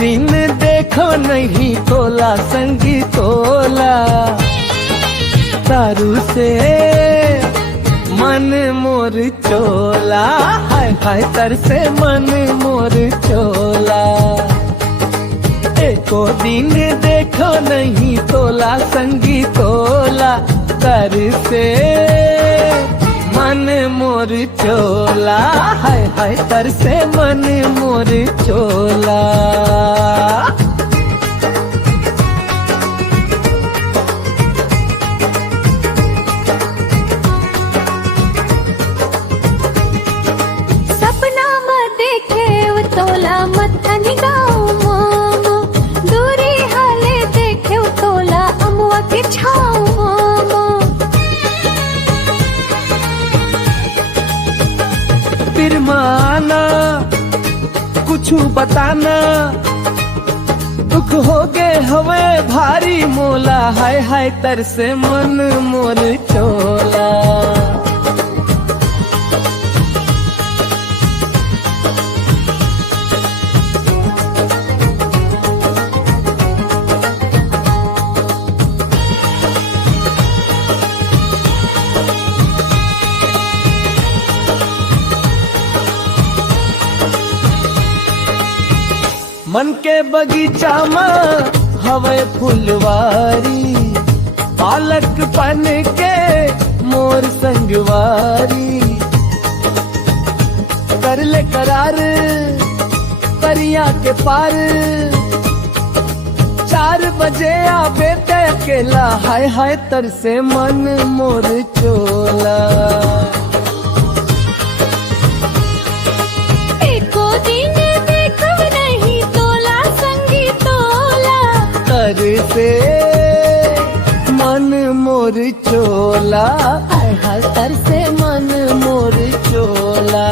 दिन देखो नहीं तोला संगी तोला, दारू से मन मोर चोला, हाय हाय तर से मन मोर चोला। एको दिन देखो नहीं तोला संगी तोला, तर से मन मोर चोला, हाय हाय तर से मन मोर चोला। सपना में देखे वो तोला मत निगाह मामा, दूरी हाले देखे वो तोला अमुआ के छाव मामा। फिर माना कुछ बताना, दुख हो गए हवे भारी मोला, हाय हाय तर से मन मोर चोला। मन के बगीचा में हवे फुलवारी, पालक पन के मोर संगवारी। कर ले करार परिया के पार, 4 बजे आवे ते अकेला, हाय हाय तर से मन मोर चोला। एको दिन देखो नहीं तोला संगी तोला, तर से मन मोर चोला, हाय हाय तर से मन मोर चोला।